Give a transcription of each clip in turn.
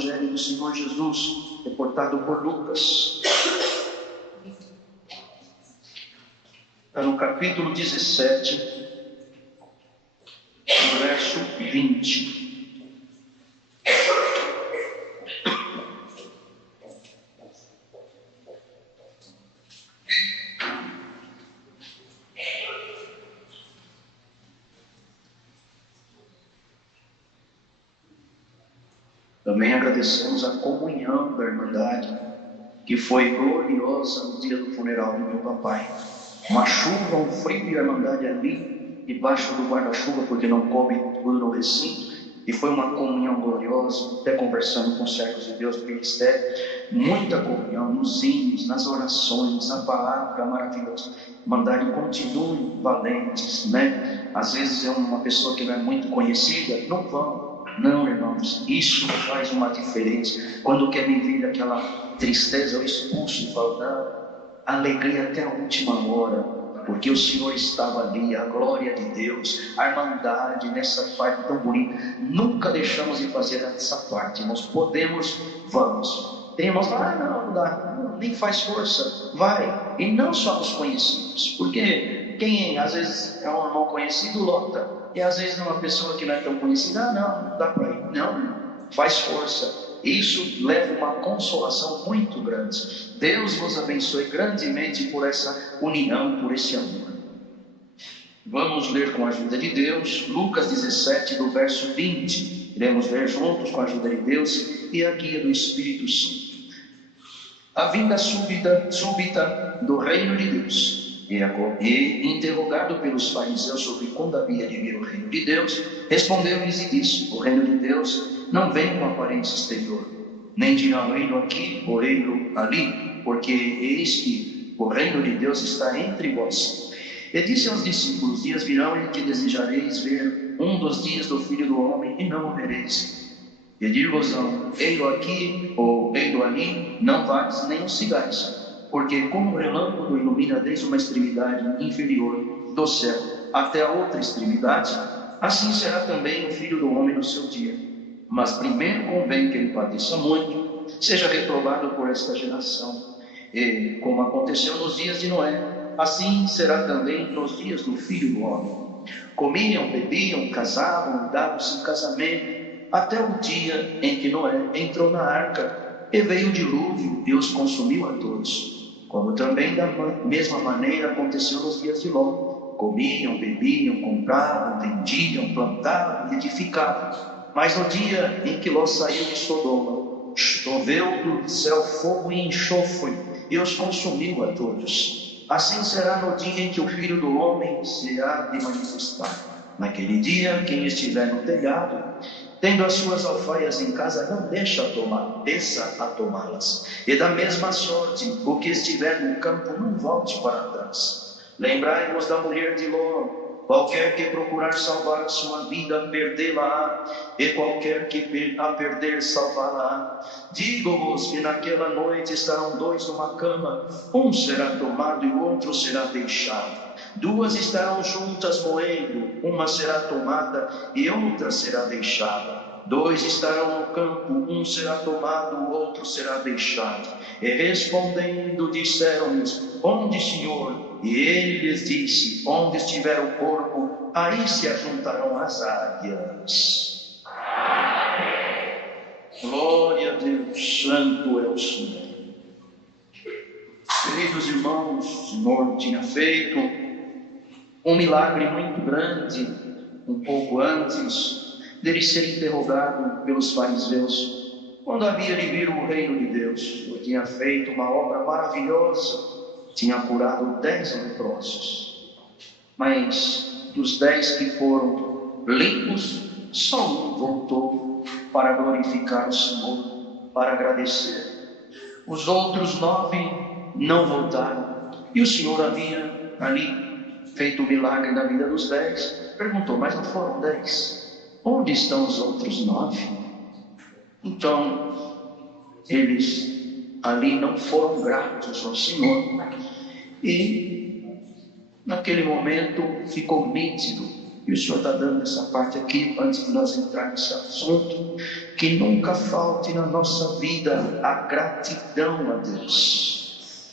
Evangelho do Senhor Jesus, reportado por Lucas. Está no capítulo 17, no verso 20. Também agradecemos a comunhão da Irmandade, que foi gloriosa no dia do funeral do meu papai. Uma chuva, um frio e a Irmandade ali, debaixo do guarda-chuva, porque não coube tudo no recinto, e foi uma comunhão gloriosa, até conversando com os servos de Deus do ministério, muita comunhão nos hinos, nas orações, na palavra maravilhosa. Irmandade, continue valentes, né? Às vezes é uma pessoa que não é muito conhecida, não vão. Não, irmãos, isso faz uma diferença. Quando querem vir aquela tristeza, eu expulso e falo, não, alegria até a última hora, porque o Senhor estava ali, a glória de Deus, a Irmandade, nessa parte tão bonita. Nunca deixamos de fazer essa parte, irmãos. Podemos, vamos. Tem irmãos que falam, não dá, nem faz força, vai. E não só os conhecidos, porque quem às vezes é um irmão conhecido, lota. E às vezes uma pessoa que não é tão conhecida, não dá para ir. Não, faz força. Isso leva uma consolação muito grande. Deus vos abençoe grandemente por essa união, por esse amor. Vamos ler com a ajuda de Deus, Lucas 17, do verso 20. Iremos ler juntos com a ajuda de Deus e a guia do Espírito Santo. A vinda súbita do reino de Deus. E interrogado pelos fariseus sobre quando havia de vir o reino de Deus, respondeu-lhes e disse: o reino de Deus não vem com aparência exterior, nem dirão eilo aqui ou eilo ali, porque eis que o reino de Deus está entre vós. E disse aos discípulos: dias virão em que desejareis ver um dos dias do Filho do Homem e não o vereis. E dir-vos-ão: eilo aqui ou eilo ali, não vades nem os sigais. Porque como o relâmpago ilumina desde uma extremidade inferior do céu até a outra extremidade, assim será também o Filho do Homem no seu dia. Mas primeiro convém que ele padeça muito, seja reprovado por esta geração. E como aconteceu nos dias de Noé, assim será também nos dias do Filho do Homem. Comiam, bebiam, casavam, davam-se em casamento, até o dia em que Noé entrou na arca, e veio o dilúvio e os consumiu a todos. Como também da mesma maneira aconteceu nos dias de Ló. Comiam, bebiam, compravam, vendiam, plantavam e edificavam. Mas no dia em que Ló saiu de Sodoma, choveu do céu fogo e enxofre, e os consumiu a todos. Assim será no dia em que o Filho do Homem se há de manifestar. Naquele dia, quem estiver no telhado, tendo as suas alfaias em casa, não desça a tomá-las. E da mesma sorte, o que estiver no campo, não volte para trás. Lembrai-vos da mulher de Ló: qualquer que procurar salvar a sua vida, perdê-la-á, e qualquer que a perder, salvá-la-á. Digo-vos que naquela noite estarão dois numa cama, um será tomado e o outro será deixado. Duas estarão juntas moendo, uma será tomada e outra será deixada. Dois estarão no campo, um será tomado, o outro será deixado. E respondendo, disseram-lhes: onde, Senhor? E ele lhes disse: onde estiver o corpo, aí se ajuntarão as águias. Glória a Deus, santo é o Senhor. Queridos irmãos, o Senhor tinha feito um milagre muito grande, um pouco antes dele ser interrogado pelos fariseus, quando havia de vir o reino de Deus. Ele tinha feito uma obra maravilhosa, tinha curado 10 leprosos, mas dos 10 que foram limpos, só um voltou para glorificar o Senhor, para agradecer. Os outros 9 não voltaram, e o Senhor havia ali feito o milagre na vida dos 10, perguntou: mas não foram 10? Onde estão os outros 9? Então, eles ali não foram gratos ao Senhor, e naquele momento ficou nítido E o Senhor está dando essa parte aqui, antes de nós entrar nesse assunto, que nunca falte na nossa vida a gratidão a Deus.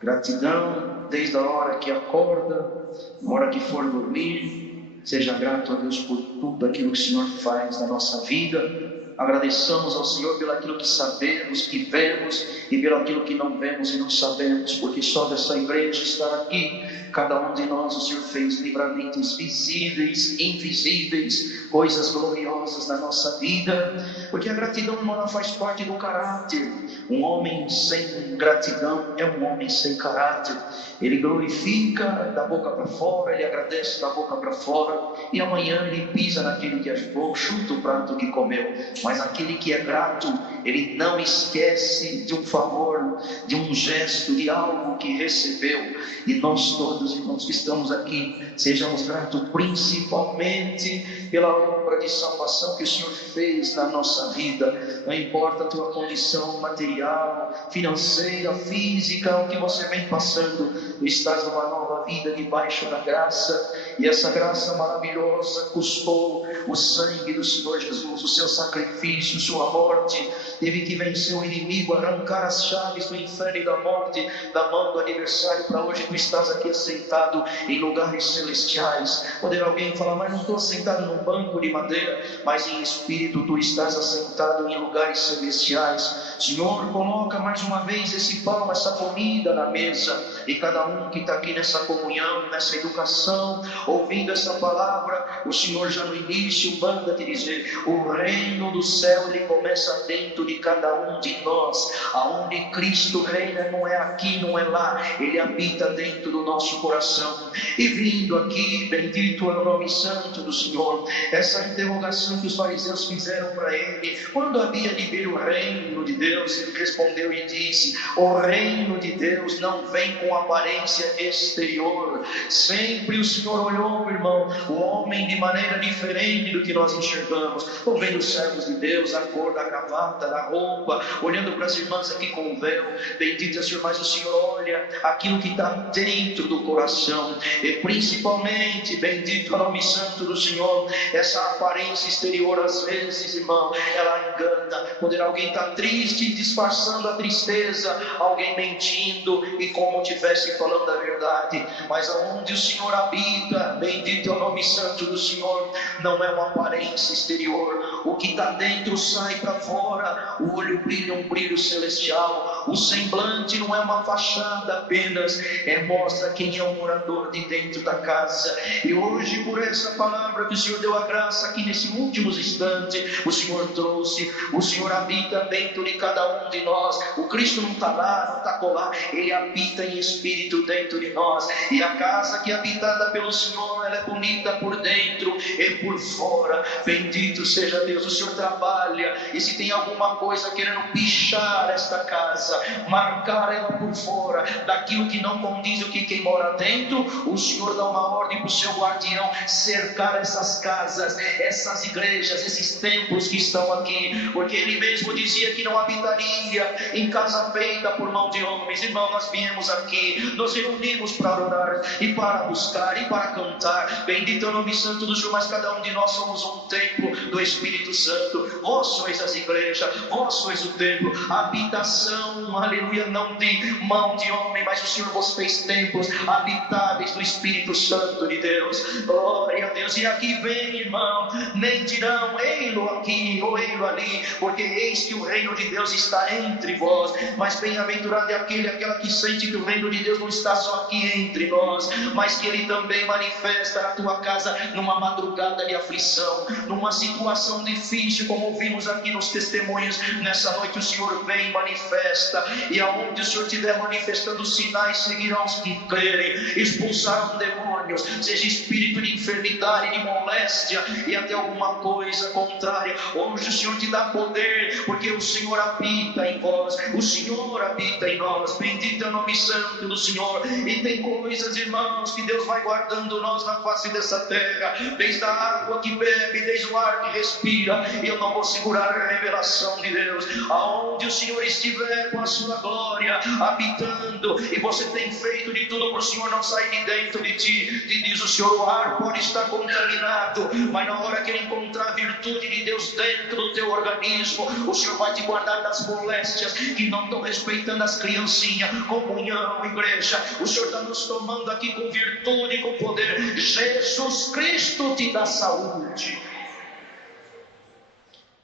Gratidão desde a hora que acorda, na hora que for dormir. Seja grato a Deus por tudo aquilo que o Senhor faz na nossa vida. Agradeçamos ao Senhor pelo aquilo que sabemos, que vemos, e pelo aquilo que não vemos e não sabemos, porque só dessa igreja estar aqui, cada um de nós o Senhor fez livramentos visíveis, invisíveis, coisas gloriosas na nossa vida, porque a gratidão, irmão, faz parte do caráter. Um homem sem gratidão é um homem sem caráter. Ele glorifica da boca para fora, ele agradece da boca para fora, e amanhã ele pisa naquele que ajudou, chuta o prato que comeu. Mas aquele que é grato, ele não esquece de um favor, de um gesto, de algo que recebeu. E nós todos, irmãos que estamos aqui, sejamos gratos principalmente pela obra de salvação que o Senhor fez na nossa vida. Não importa a tua condição material, financeira, física, o que você vem passando, tu estás numa nova vida debaixo da graça. E essa graça maravilhosa custou o sangue do Senhor Jesus, o seu sacrifício, sua morte. Teve que vencer o inimigo, arrancar as chaves do inferno e da morte da mão do adversário, para hoje tu estás aqui assentado em lugares celestiais. Poderá alguém falar, mas não estou assentado num banco de madeira, mas em espírito tu estás assentado em lugares celestiais. Senhor, coloca mais uma vez esse pão, essa comida na mesa, e cada um que está aqui nessa comunhão, nessa educação, ouvindo essa palavra, o Senhor já no início manda te dizer, o reino do céu ele começa dentro de cada um de nós. Aonde Cristo reina não é aqui, não é lá, ele habita dentro do nosso coração. E vindo aqui, bendito é o nome santo do Senhor, essa interrogação que os fariseus fizeram para ele, quando havia de ver o reino de Deus, ele respondeu e disse, o reino de Deus não vem com aparência exterior. Sempre o Senhor olhou, irmão, o homem de maneira diferente do que nós enxergamos. Ou vendo os servos de Deus, a cor da gravata, da roupa, olhando para as irmãs aqui com o véu, bendito é o Senhor, mas o Senhor olha aquilo que está dentro do coração. E principalmente, bendito é o nome santo do Senhor, essa aparência exterior às vezes, irmão, ela engana. Poderá alguém estar triste, disfarçando a tristeza, alguém mentindo e como estivesse falando a verdade. Mas aonde o Senhor habita, bendito é o nome santo do Senhor, não é uma aparência exterior. O que está dentro sai para fora. O olho brilha um brilho celestial. O semblante não é uma fachada apenas, mostra quem é o morador de dentro da casa. E hoje, por essa palavra que o Senhor deu a graça aqui nesse últimos instantes, o Senhor trouxe, o Senhor habita dentro de cada um de nós. O Cristo não está lá, não está colar, ele habita em espírito dentro de nós. E a casa que é habitada pelo Senhor, ela é bonita por dentro e por fora. Bendito seja Deus. O Senhor trabalha, e se tem alguma coisa querendo pichar esta casa, marcar ela por fora daquilo que não condiz o que quem mora dentro, o Senhor dá uma ordem para o seu guardião cercar essas casas, essas igrejas, esses templos que estão aqui, porque ele mesmo dizia que não habitaria em casa feita por mão de homens. Irmão, nós viemos aqui, nos reunimos para orar e para buscar e para cantar, bendito é o nome santo do Senhor, mas cada um de nós somos um templo do Espírito Santo. Vós sois as igrejas, vós sois o templo, habitação, aleluia, não de mão de homem, mas o Senhor vos fez templos habitáveis do Espírito Santo de Deus. Glória a Deus. E aqui vem, irmão, nem dirão ei-lo aqui ou ei-lo ali, porque eis que o reino de Deus está entre vós. Mas bem-aventurado é aquela que sente que o reino de Deus não está só aqui entre nós, mas que ele também manifesta na tua casa numa madrugada de aflição, numa situação difícil, como vimos aqui nos testemunhos. Nessa noite o Senhor vem e manifesta, e aonde o Senhor estiver manifestando, sinais seguirão os que crerem. Expulsarão demônios, seja espírito de enfermidade, de moléstia e até alguma coisa contrária. Hoje o Senhor te dá poder, porque o Senhor habita em vós, o Senhor habita em nós. Bendito é o nome santo do Senhor. E tem coisas, irmãos, que Deus vai guardando nós na na face dessa terra, desde a água que bebe, desde o ar que respira. Eu não vou segurar a revelação de Deus. Aonde o Senhor estiver com a sua glória habitando, e você tem feito de tudo para o Senhor não sair de dentro de ti, te diz o Senhor, o ar pode estar contaminado, mas na hora que ele encontrar a virtude de Deus dentro do teu organismo, o Senhor vai te guardar das moléstias que não estão respeitando as criancinhas. Comunhão, igreja, o Senhor está nos tomando aqui com virtude e com poder. Jesus Cristo te dá saúde.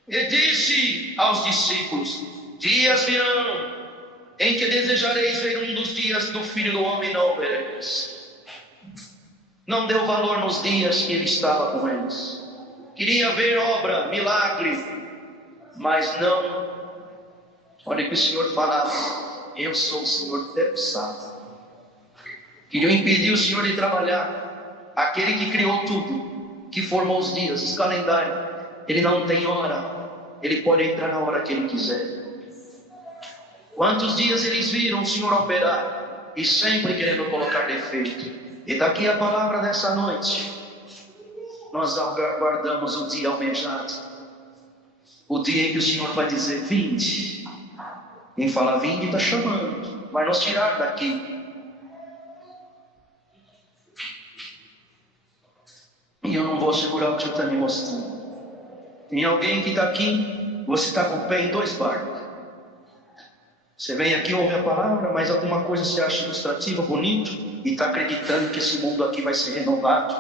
E disse aos discípulos: dias virão em que desejareis ver um dos dias do Filho do Homem, não vereis. Não deu valor nos dias que ele estava com eles. Queria ver obra, milagre, mas não. Olha que o Senhor falava: eu sou o Senhor Deus Santo. Queriam impedir o Senhor de trabalhar. Aquele que criou tudo, que formou os dias, os calendários, ele não tem hora. Ele pode entrar na hora que ele quiser. Quantos dias eles viram o Senhor operar, e sempre querendo colocar defeito. E daqui a palavra dessa noite, nós aguardamos o dia almejado, o dia em que o Senhor vai dizer: vinde. Quem fala vinde está chamando, vai nos tirar daqui. E eu não vou segurar o que o Senhor está me mostrando. Tem alguém que está aqui, você está com o pé em dois barcos. Você vem aqui, ouve a palavra, mas alguma coisa você acha ilustrativa, bonito, e está acreditando que esse mundo aqui vai ser renovado.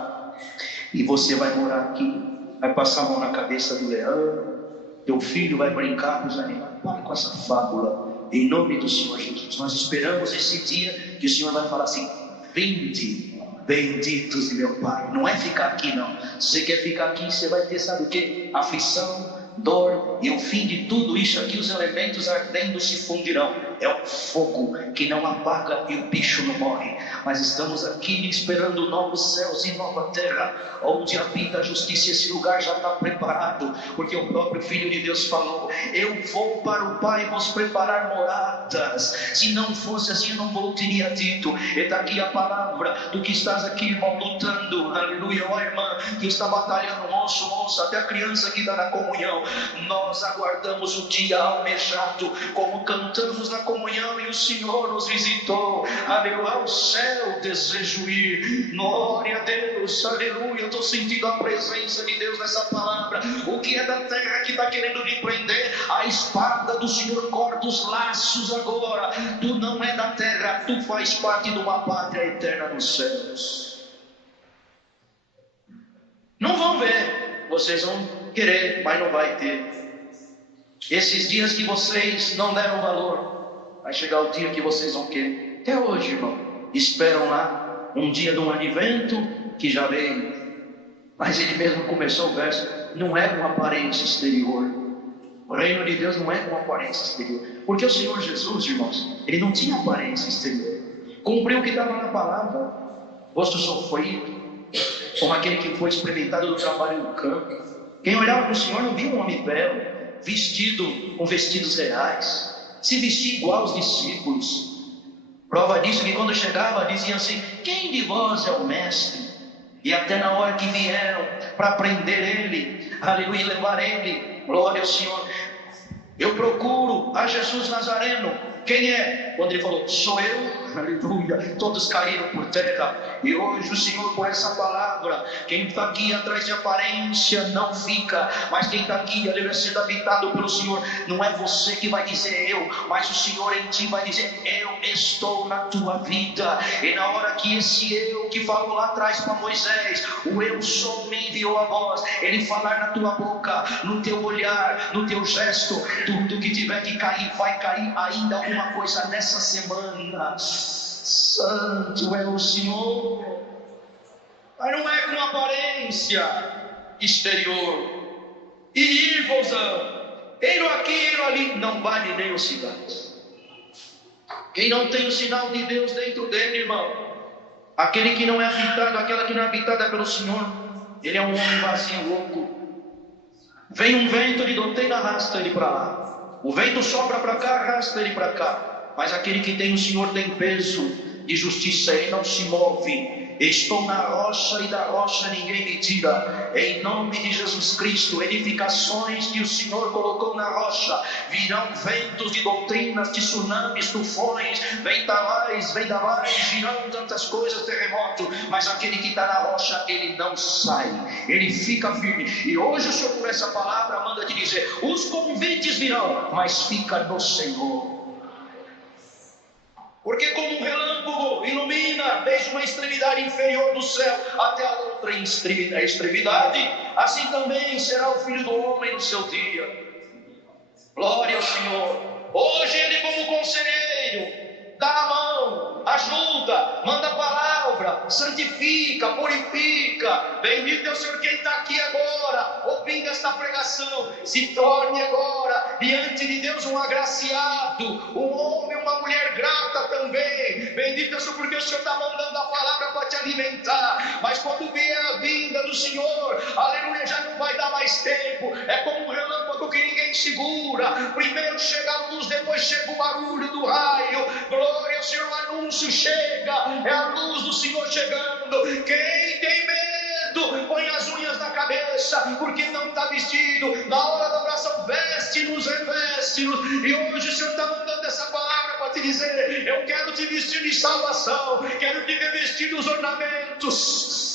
E você vai morar aqui, vai passar a mão na cabeça do leão, teu filho vai brincar com os animais. Para com essa fábula, em nome do Senhor Jesus. Nós esperamos esse dia que o Senhor vai falar assim: vinde, benditos de meu Pai. Não é ficar aqui, não. Se você quer ficar aqui, você vai ter, sabe o que? Aflição, dor, e o fim de tudo isso aqui, os elementos ardendo se fundirão. É o fogo que não apaga e o bicho não morre. Mas estamos aqui esperando novos céus e nova terra, onde habita a justiça. Esse lugar já está preparado, porque o próprio Filho de Deus falou: eu vou para o Pai vos preparar moradas. Se não fosse assim, eu não teria dito. E está aqui a palavra do que estás aqui, irmão, lutando. Aleluia, ó irmã, que está batalhando, moço, moça, até a criança que está na comunhão. Nós aguardamos o dia almejado, como cantamos na comunhão, e o Senhor nos visitou. Aleluia, ao céu desejo ir. Glória a Deus, aleluia. Eu estou sentindo a presença de Deus nessa palavra. O que é da terra que está querendo me prender? A espada do Senhor corta os laços agora. Tu não é da terra, tu faz parte de uma pátria eterna nos céus. Não vão ver, vocês vão querer, mas não vai ter. Esses dias que vocês não deram valor, vai chegar o dia que vocês vão querer. Até hoje, irmão, esperam lá um dia de um advento que já veio. Mas ele mesmo começou o verso: não é com aparência exterior. O reino de Deus não é com aparência exterior. Porque o Senhor Jesus, irmãos, ele não tinha aparência exterior. Cumpriu o que estava na palavra. Rosto sofrido, como aquele que foi experimentado do trabalho no campo. Quem olhava para o Senhor não via um homem belo, vestido com vestidos reais, se vestia igual aos discípulos. Prova disso que quando chegava diziam assim: quem de vós é o mestre? E até na hora que vieram para prender ele, aleluia, levar ele, glória ao Senhor, eu procuro a Jesus Nazareno. Quem é? Quando ele falou: sou eu, aleluia, todos caíram por terra. E hoje o Senhor, por essa palavra, quem está aqui atrás de aparência não fica, mas quem está aqui, aleluia, sendo habitado pelo Senhor, não é você que vai dizer eu, mas o Senhor em ti vai dizer: eu estou na tua vida. E na hora que esse eu que falou lá atrás para Moisés, o eu sou, me enviou a voz, ele falar na tua boca, no teu olhar, no teu gesto, tudo que tiver que cair, vai cair ainda alguma coisa nessa semana. Santo é o Senhor. Mas não é com aparência exterior. E ir-vos-ão, eiro aqui, eiro ali, não vale nem os sinais. Quem não tem o sinal de Deus dentro dele, irmão, aquele que não é habitado, aquela que não é habitada pelo Senhor, ele é um homem vazio, louco. Vem um vento, ele doteia, arrasta ele para lá. O vento sopra para cá, arrasta ele para cá. Mas aquele que tem o Senhor tem peso de justiça, ele não se move. Estou na rocha e da rocha ninguém me tira. Em nome de Jesus Cristo, edificações que o Senhor colocou na rocha, virão ventos de doutrinas, tsunamis, tufões, vendavais, virão tantas coisas, terremoto, mas aquele que está na rocha, ele não sai, ele fica firme. E hoje o Senhor, por essa palavra, manda te dizer: os convites virão, mas fica no Senhor. Porque como um relâmpago ilumina desde uma extremidade inferior do céu até a outra extremidade, assim também será o Filho do Homem no seu dia. Glória ao Senhor. Hoje Ele, como conselheiro, dá a mão, ajuda, manda a palavra, santifica, purifica. Bendito é o Senhor. Quem está aqui agora, ouvindo esta pregação, se torne agora diante de Deus um agraciado, um homem, uma mulher grata também. Bendito é o Senhor, porque o Senhor está mandando a palavra para te alimentar. Mas quando vier a vinda do Senhor, aleluia, já não vai dar mais tempo. É como um relâmpago que ninguém segura. Primeiro chega a luz, depois chega o barulho do raio. Glória ao Senhor, o anúncio chega, é a luz do Senhor chegando. Quem tem medo, põe as unhas na cabeça, porque não está vestido. Na hora da oração, veste-nos, reveste-nos. E hoje o Senhor está mandando essa palavra para te dizer: eu quero te vestir de salvação, quero te revestir dos ornamentos.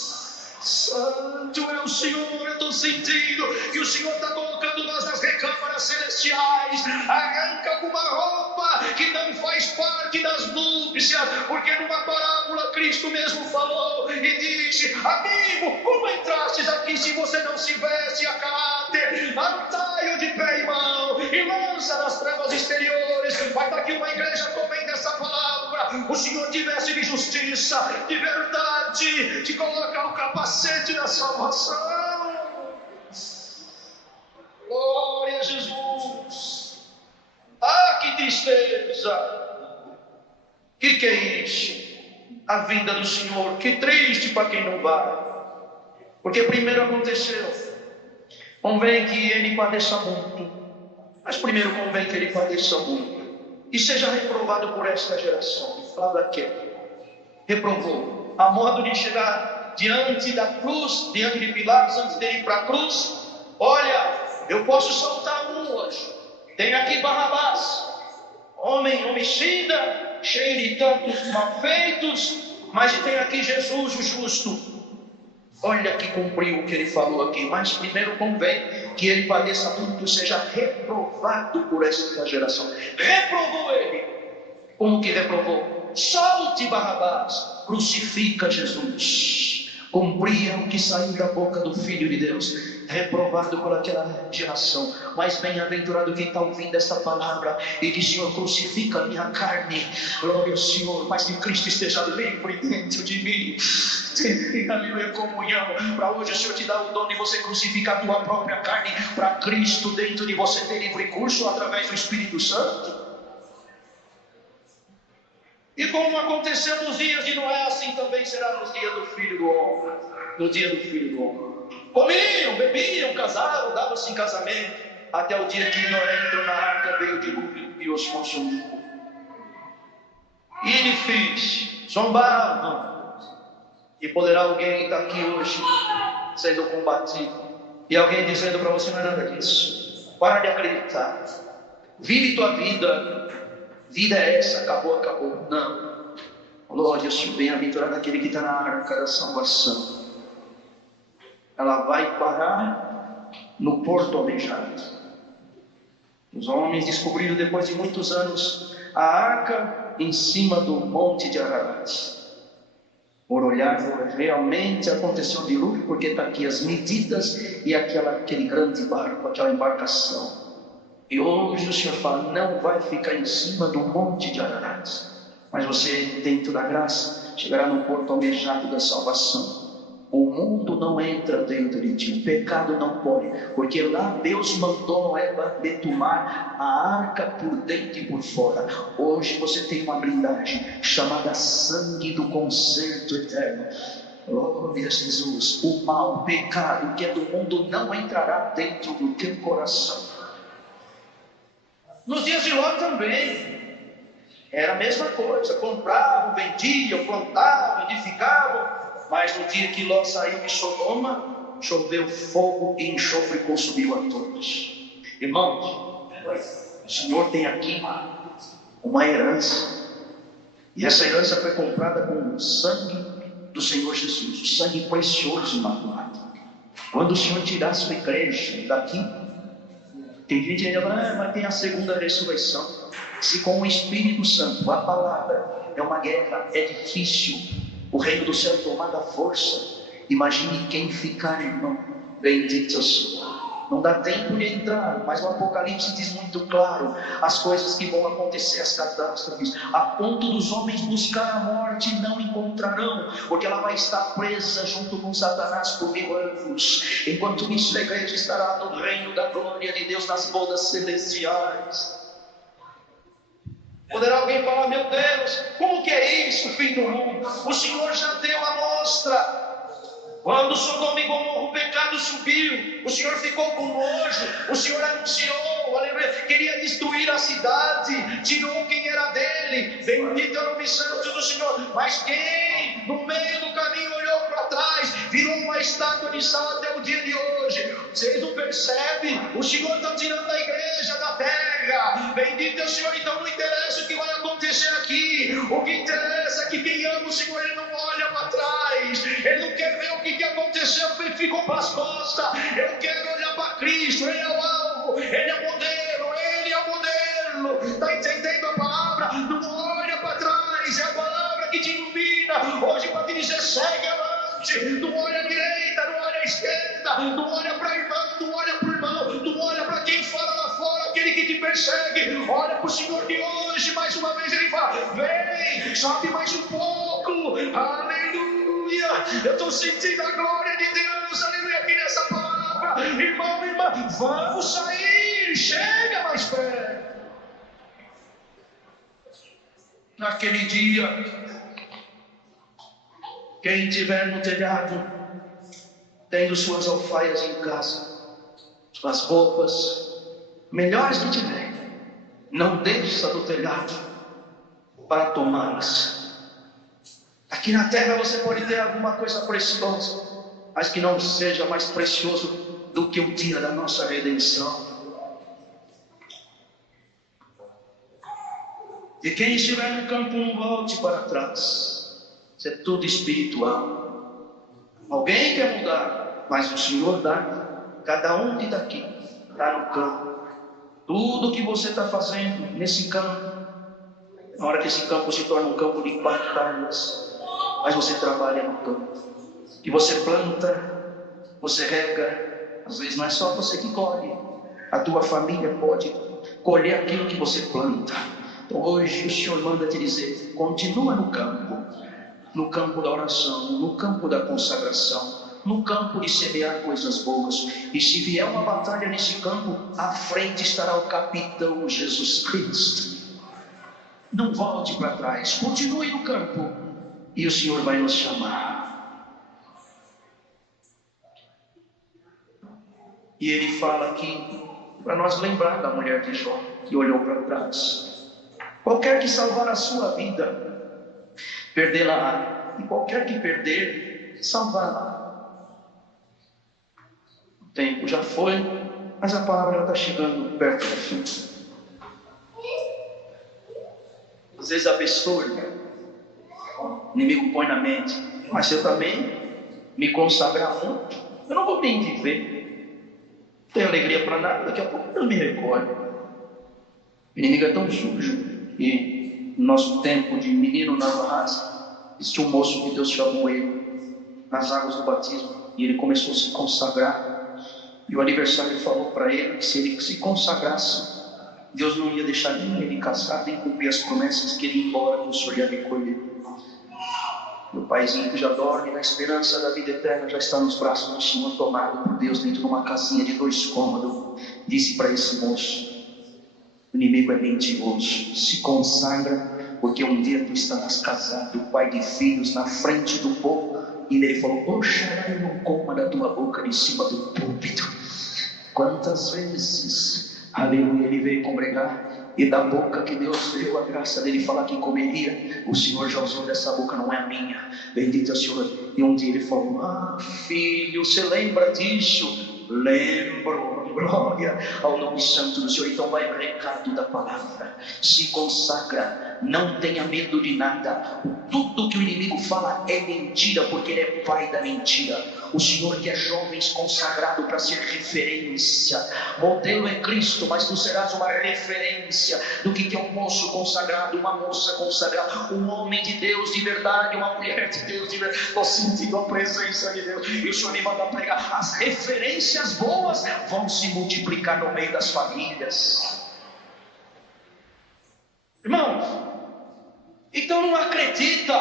Santo é o Senhor. Eu estou sentindo que o Senhor está colocando nós nas recâmaras celestiais. Arranca alguma roupa que não faz parte das núpcias, porque numa parábola Cristo mesmo falou e disse: amigo, como entrastes aqui se você não se veste a caráter? Atai-o de pé e mão e lança nas trevas exteriores. Vai estar aqui uma igreja comendo essa palavra. O Senhor te veste de justiça, de verdade, te coloca o capacete da salvação. Glória a Jesus. Ah, que tristeza. Que é isso? A vinda do Senhor. Que triste para quem não vai. Porque primeiro aconteceu, convém que Ele padeça muito. Mas primeiro convém que Ele padeça muito e seja reprovado por esta geração. Fala que reprovou, a modo de chegar diante da cruz, diante de Pilatos, antes de ir para a cruz. Olha, eu posso soltar um hoje. Tem aqui Barrabás, homem homicida, cheio de tantos malfeitos, mas tem aqui Jesus, o justo. Olha que cumpriu o que ele falou aqui. Mas primeiro convém que ele padeça muito e seja reprovado por esta geração. Reprovou ele. Como que reprovou? Solte Barrabás, crucifica Jesus. Cumpria o que saiu da boca do Filho de Deus. Reprovado por aquela geração. Mas bem-aventurado quem está ouvindo esta palavra e diz: Senhor, crucifica a minha carne. Glória ao Senhor, mas que Cristo esteja livre dentro de mim. Aleluia, comunhão. Para hoje o Senhor te dá o dom de você crucificar a tua própria carne, para Cristo dentro de você ter livre curso através do Espírito Santo. E como aconteceu nos dias de Noé, assim também será nos dias do Filho do Homem. No dia do Filho do Homem. Comiam, bebiam, casaram, davam-se em casamento, até o dia que Noé entrou na arca, veio o dilúvio e os consumiu. E ele fez, zombavam. E poderá alguém estar aqui hoje sendo combatido, e alguém dizendo para você: não é nada disso, para de acreditar, vive tua vida, vida é essa, acabou, acabou. Não. Glória ao Senhor, bem-aventurado aquele que está na arca da salvação. Ela vai parar no porto almejado. Os homens descobriram depois de muitos anos a arca em cima do monte de Ararat. Por olhar, realmente aconteceu um dilúvio, porque está aqui as medidas e aquele grande barco, aquela embarcação. E hoje o Senhor fala: não vai ficar em cima do monte de Ararat, mas você, dentro da graça, chegará no porto almejado da salvação. O mundo não entra dentro de ti, o pecado não pode, porque lá Deus mandou Noé betumar a arca por dentro e por fora. Hoje você tem uma blindagem chamada sangue do concerto eterno. Glória a Jesus. O mal, o pecado que é do mundo não entrará dentro do teu coração. Nos dias de Ló também era a mesma coisa. Compravam, vendiam, plantavam, edificavam. Mas no dia que Ló saiu de Sodoma, choveu fogo e enxofre consumiu a todos. Irmãos, o Senhor tem aqui uma herança. E essa herança foi comprada com o sangue do Senhor Jesus, o sangue precioso e imaculado. Quando o Senhor tirar a sua igreja daqui, tem gente que ainda fala, mas tem a segunda ressurreição. Se com o Espírito Santo, a palavra é uma guerra, é difícil, o reino do céu é tomado à força. Imagine quem ficar, irmão. Bendito Senhor. Não dá tempo de entrar, mas o Apocalipse diz muito claro as coisas que vão acontecer, as catástrofes. A ponto dos homens buscar a morte e não encontrarão, porque ela vai estar presa junto com Satanás por 1000 anos. Enquanto isso, a igreja estará no reino da glória de Deus, nas bodas celestiais. Poderá alguém falar, meu Deus, como que é isso, fim do mundo? O Senhor já deu a mostra. Quando Sodoma e Gomorra, o pecado subiu, o Senhor ficou com nojo, o Senhor anunciou, aleluia, queria destruir a cidade, tirou quem era dele, bendito é o nome santo do Senhor. Mas quem no meio do caminho olhou para trás, virou uma estátua de sal até o dia de hoje. Vocês não percebem? O Senhor está tirando a igreja da terra, bendito é o Senhor. Então não interessa o que vai acontecer aqui, o que interessa é que quem ama o Senhor, ele não olha para trás, ele não quer ver o que aconteceu, ele ficou para as costas. Eu quero olhar para Cristo, ele é o alvo, ele é o modelo, ele é o modelo. Está entendendo a palavra? Não olha para trás, é a palavra que te ilumina hoje para te dizer, segue avante. Não olha à direita, não olha à esquerda, não olha para o irmão, não olha para o irmão, não olha para quem fala lá fora, aquele que te persegue. Olha para o Senhor de hoje, mais uma vez ele fala, vem, sobe mais um pouco, aleluia. Eu estou sentindo a glória de Deus, aleluia, aqui nessa palavra. Irmão, irmã, vamos sair, chega mais perto. Naquele dia, quem estiver no telhado, tendo suas alfaias em casa, suas roupas melhores que tiver, não desça do telhado para tomá-las. Aqui na terra você pode ter alguma coisa preciosa, mas que não seja mais precioso do que o dia da nossa redenção. E quem estiver no campo não volte para trás. Isso é tudo espiritual. Alguém quer mudar, mas o Senhor dá. Cada um que está aqui está no campo. Tudo que você está fazendo nesse campo, na hora que esse campo se torna um campo de batalhas, mas você trabalha no campo, e você planta, você rega. Às vezes não é só você que colhe, a tua família pode colher aquilo que você planta. Então hoje o Senhor manda te dizer, continua no campo da oração, no campo da consagração, no campo de semear coisas boas. E se vier uma batalha nesse campo, à frente estará o capitão Jesus Cristo. Não volte para trás, continue no campo, e o Senhor vai nos chamar. E ele fala aqui, para nós lembrar da mulher de Jó, que olhou para trás. Qualquer que salvar a sua vida, perdê-la-á, e qualquer que perder, salvar-la. O tempo já foi, mas a palavra está chegando perto do fim. Às vezes a pessoa, o inimigo põe na mente, mas se eu também me consagrar muito, eu não vou nem viver, não tenho alegria para nada, daqui a pouco eu me recolho. O inimigo é tão sujo. E no nosso tempo de menino na raça, existe um moço que Deus chamou ele nas águas do batismo, e ele começou a se consagrar. E o aniversário falou para ele que se ele se consagrasse, Deus não ia deixar nem ele casar, nem cumprir as promessas, que ele ia embora, que o Senhor ia recolher. Meu paizinho que já dorme na esperança da vida eterna, já está nos braços do Senhor, tomado por Deus dentro de uma casinha de 2 cômodos, disse para esse moço: o inimigo é mentiroso, se consagra, porque um dia tu estarás casado, pai de filhos, na frente do povo. E ele falou: oxalá eu não coma da tua boca de cima do púlpito. Quantas vezes, aleluia, ele veio congregar, E da boca que Deus deu a graça dele falar que comeria, o Senhor já usou dessa boca, não é a minha. Bendito é o Senhor. E um dia ele falou: ah, filho, você lembra disso? Lembro. Glória ao nome santo do Senhor. Então vai o recado da palavra. Se consagra, não tenha medo de nada. Tudo que o inimigo fala é mentira, porque ele é pai da mentira. O Senhor quer jovens consagrados para ser referência. Modelo é Cristo, mas tu serás uma referência do que é um moço consagrado, uma moça consagrada, um homem de Deus de verdade, uma mulher de Deus de verdade. Estou sentindo a presença de Deus. E o Senhor me manda pregar. As referências boas vão se multiplicar no meio das famílias. Irmãos, então não acredita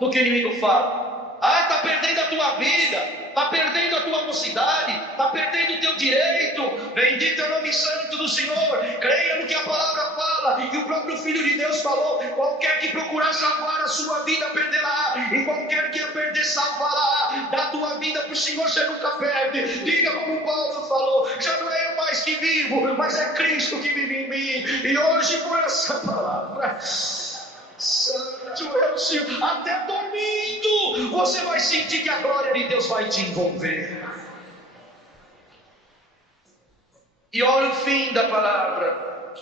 no que o inimigo fala. Ah, está perdendo a tua vida, está perdendo a tua mocidade, está perdendo o teu direito. Bendito é o nome santo do Senhor. Creia no que a palavra fala, e o próprio Filho de Deus falou: qualquer que procurar salvar a sua vida perderá, e qualquer que a perder salvará. Da tua vida para o Senhor você nunca perde. Diga como Paulo falou: já não é eu mais que vivo, mas é Cristo que vive em mim. E hoje com essa palavra, santo é o Senhor, até dormindo você vai sentir que a glória de Deus vai te envolver. E olha o fim da palavra: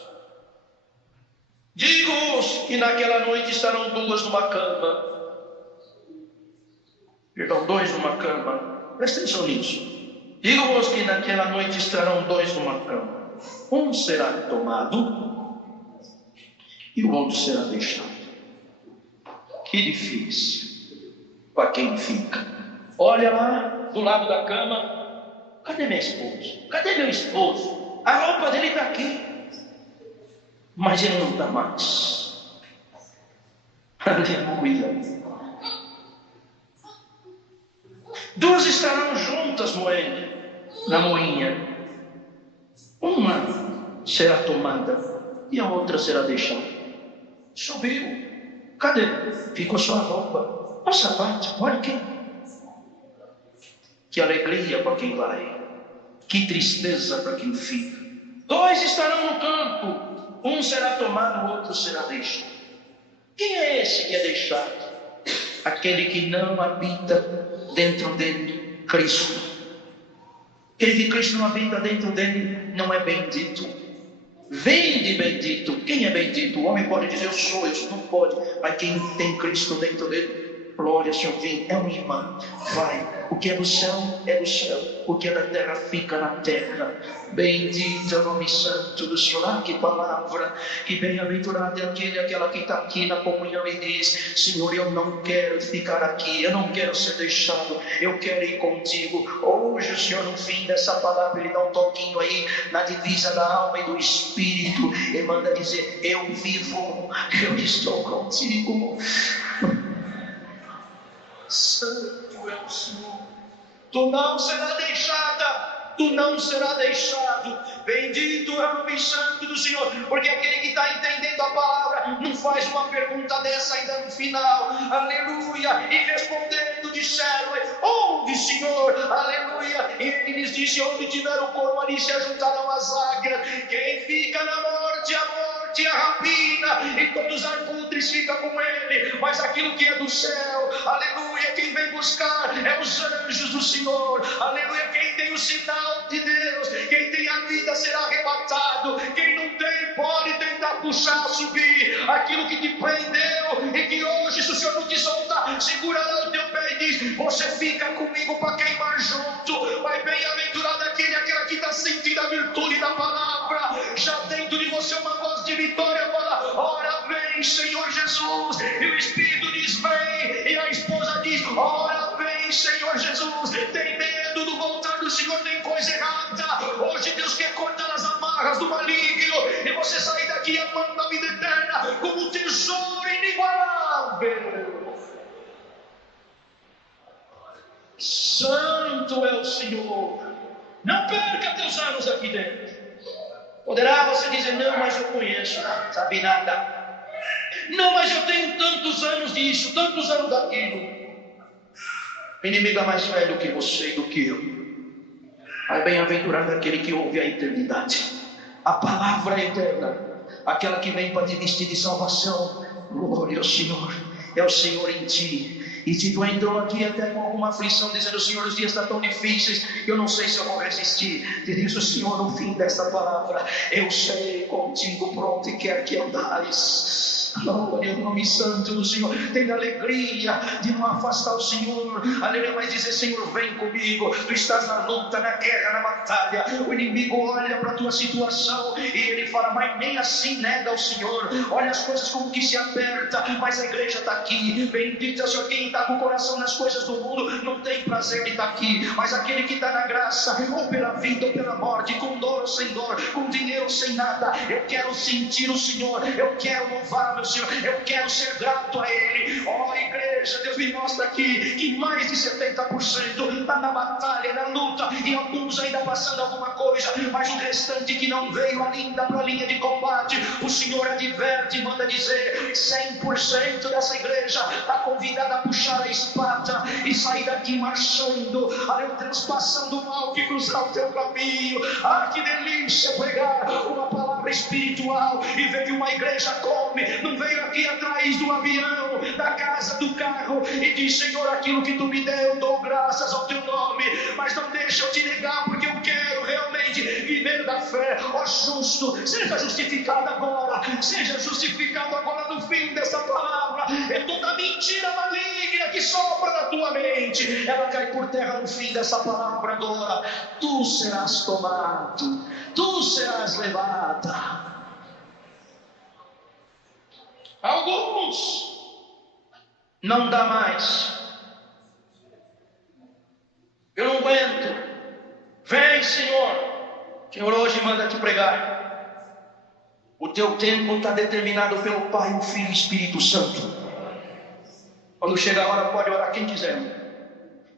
digo-vos que naquela noite estarão duas numa cama. Perdão, dois numa cama. Presta atenção nisso. Digo-vos que naquela noite estarão dois numa cama. Um será tomado e o outro será deixado. Que difícil para quem fica. Olha lá do lado da cama: cadê minha esposa? Cadê meu esposo? A roupa dele está aqui, mas ele não está mais. Aleluia. Duas estarão juntas moendo na moinha. Uma será tomada e a outra será deixada. Subiu. Cadê? Ficou só a roupa. Olha o sapato, olha aqui. Que alegria para quem vai, que tristeza para quem fica. Dois estarão no campo, um será tomado, o outro será deixado. Quem é esse que é deixado? Aquele que não habita dentro dele Cristo. Aquele que Cristo não habita dentro dele não é bendito. Vem de bendito. Quem é bendito? O homem pode dizer eu sou, não pode. Mas quem tem Cristo dentro dele, glória, Senhor, vem, é um imã. Vai. O que é do céu é do céu, o que é da terra fica na terra. Bendito é o nome santo do Senhor. Ah, que palavra, que bem-aventurado é aquele, aquela que está aqui na comunhão e diz: Senhor, eu não quero ficar aqui, eu não quero ser deixado, eu quero ir contigo. Hoje o Senhor, no fim dessa palavra, Ele dá um toquinho aí na divisa da alma e do espírito. Ele manda dizer: eu vivo, eu estou contigo. Santo é o Senhor. Tu não será deixada, tu não será deixado. Bendito é o nome santo do Senhor. Porque aquele que está entendendo a palavra não faz uma pergunta dessa ainda no final. Aleluia. E respondendo disseram: onde, Senhor? Aleluia. E ele lhes disse: onde tiver o corpo, ali se ajuntarão as águias. Quem fica na morte, a morte e a rapina, e todos os arbutres ficam com ele. Mas aquilo que é do céu, aleluia, quem vem buscar é os anjos do Senhor. Aleluia, quem tem o sinal de Deus, quem tem a vida será arrebatado. Quem não tem pode tentar puxar, subir aquilo que te prendeu, e que hoje, se o Senhor não te soltar, segurará o teu pé e diz: você fica comigo para queimar junto. Mas bem-aventurado aquele, aquela que está sentindo a virtude da palavra. Já dentro de você uma voz de vitória fala: ora vem, Senhor Jesus. E o Espírito diz: vem. E a esposa diz: ora vem, Senhor Jesus. Tem medo do voltar do Senhor, tem coisa errada. Hoje Deus quer cortar as amarras do maligno e você sair daqui amando a vida eterna como um tesouro inigualável. Santo é o Senhor. Não perca teus anos aqui dentro. Poderá você dizer: não, mas eu conheço, sabe nada. Não, mas eu tenho tantos anos disso, tantos anos daquilo. O inimigo é mais velho que você e do que eu. Mas bem-aventurado aquele que ouve a eternidade. A palavra é eterna. aquela que vem para te vestir de salvação. Glória ao Senhor, é o Senhor em ti. E se tu entrou aqui até com alguma aflição, dizendo: Senhor, os dias estão tão difíceis, eu não sei se eu vou resistir, te diz o Senhor no fim desta palavra: eu sei contigo pronto e quer que andares. Glória ao nome santo do Senhor. Tem alegria de não afastar o Senhor, aleluia, mas dizer: Senhor, vem comigo. Tu estás na luta, na guerra, na batalha. O inimigo olha para a tua situação e ele fala: mas nem assim nega o Senhor. Olha as coisas como que se aperta, mas a igreja está aqui. Bendito é o Senhor. Quem está com o coração nas coisas do mundo não tem prazer de estar aqui, mas aquele que está na graça, ou pela vida ou pela morte, com dor ou sem dor, com dinheiro ou sem nada, eu quero sentir o Senhor, eu quero louvar meu Senhor, eu quero ser grato a Ele. Ó igreja, Deus me mostra aqui que mais de 70% está na batalha, na luta, e alguns ainda passando alguma coisa, mas o restante que não veio ainda para a linha de combate, o Senhor adverte e manda dizer: 100% dessa igreja está convidada a puxar a espada e sair daqui marchando, transpassando o mal que cruzar o teu caminho. Ah, que delícia pregar uma palavra espiritual e ver que uma igreja come, não veio aqui atrás do avião, da casa, do carro e diz: Senhor, aquilo que tu me deu, eu dou graças ao teu nome, mas não deixa eu te negar, porque eu quero realmente viver da fé. Ó justo, seja justificado agora, seja justificado agora no fim dessa palavra. É toda mentira maligna que sopra na tua mente, ela cai por terra no fim dessa palavra agora. Tu serás tomado, tu serás levada. Alguns não dá mais, eu não aguento. Vem, Senhor, hoje manda te pregar. O teu tempo está determinado pelo Pai, o Filho e o Espírito Santo. Quando chega a hora, pode orar quem quiser.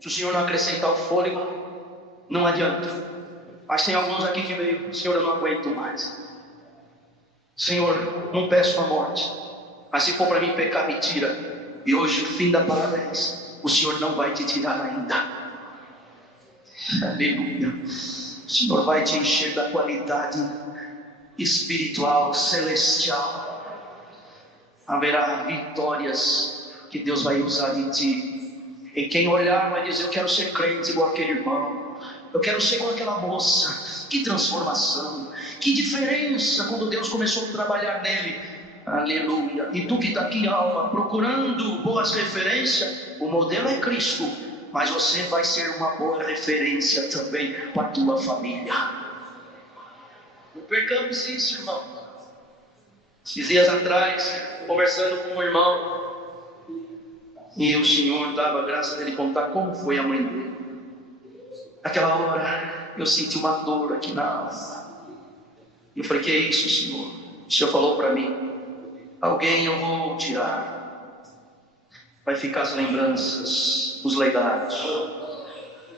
Se o Senhor não acrescentar o fôlego, não adianta. Mas tem alguns aqui que veio: Senhor, eu não aguento mais. Senhor, não peço a morte, mas se for para mim pecar, me tira. E hoje o fim da palavra é esse: o Senhor não vai te tirar ainda. Aleluia. O Senhor vai te encher da qualidade espiritual, celestial. Haverá vitórias que Deus vai usar em ti. E quem olhar vai dizer: eu quero ser crente igual aquele irmão, eu quero ser igual aquela moça. Que transformação, que diferença quando Deus começou a trabalhar nele. Aleluia. E tu que está aqui, alma, procurando boas referências, o modelo é Cristo, mas você vai ser uma boa referência também para a tua família. Não percamos isso, irmão. Esses dias atrás, conversando com um irmão, e o Senhor dava graça dele contar como foi a mãe dele. Naquela hora eu senti uma dor aqui na alma. Eu falei: que é isso, Senhor? O Senhor falou para mim: alguém eu vou tirar, vai ficar as lembranças, os legados,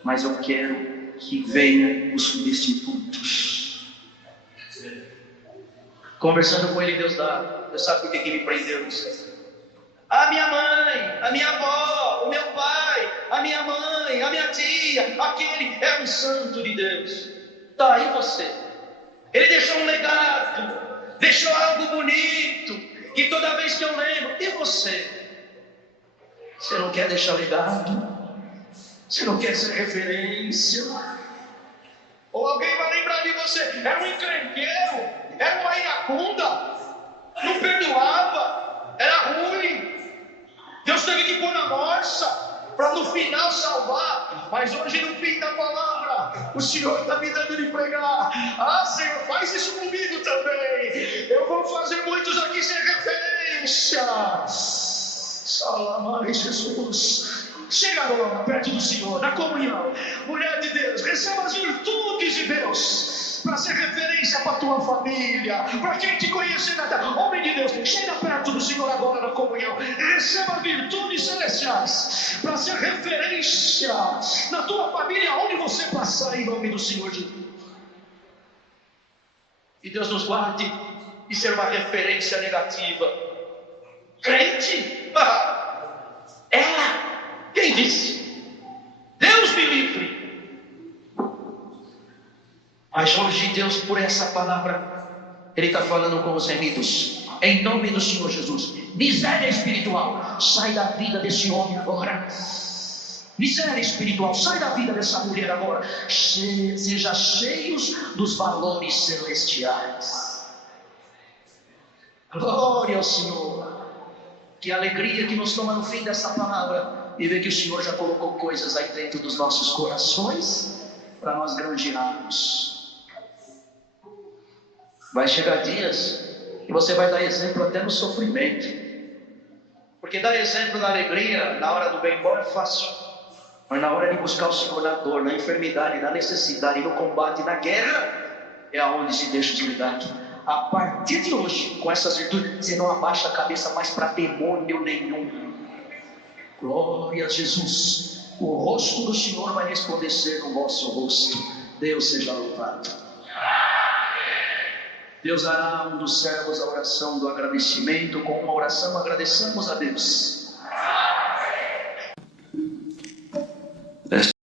mas eu quero que venham os substitutos. Conversando com ele, Deus sabe por que me prendeu nisso. A minha mãe, a minha avó, o meu pai, a minha mãe, a minha tia, aquele era um santo de Deus. Tá, e você? Ele deixou um legado, deixou algo bonito, que toda vez que eu lembro. E você? Você não quer deixar legado? Você não quer ser referência? Ou alguém vai lembrar de você: era um encrenqueiro, era uma iracunda, não perdoava, era ruim, Deus teve que pôr na morsa para no final salvar. Mas hoje, no fim da palavra, o Senhor está me dando de pregar: ah, Senhor, faz isso comigo também. Eu vou fazer muitos aqui ser referência. Salve Jesus. Chega agora perto do Senhor, na comunhão. Mulher de Deus, receba as virtudes de Deus para ser referência para a tua família, para quem te conhece nada. Homem de Deus, chega perto do Senhor agora na comunhão. Receba virtudes celestiais para ser referência na tua família, onde você passar, em nome do Senhor Jesus. E Deus nos guarde de ser uma referência negativa. Crente? Quem disse? Deus me livre. Mas hoje Deus, por essa palavra, Ele está falando com os remidos. Em nome do Senhor Jesus. Miséria espiritual, sai da vida desse homem agora. Miséria espiritual, sai da vida dessa mulher agora. Seja cheios dos valores celestiais. Glória ao Senhor. Que alegria que nos toma no fim dessa palavra e ver que o Senhor já colocou coisas aí dentro dos nossos corações para nós granjearmos. Vai chegar dias e você vai dar exemplo até no sofrimento, porque dar exemplo na alegria, na hora do bem bom é fácil, mas na hora de buscar o Senhor na dor, na enfermidade, na necessidade, no combate, na guerra, é aonde se deixa desligado. A partir de hoje, com essas virtudes, você não abaixa a cabeça mais para demônio nenhum. Glória a Jesus. O rosto do Senhor vai resplandecer no vosso rosto. Deus seja louvado. Deus dará a um dos servos a oração do agradecimento. Com uma oração agradeçamos a Deus.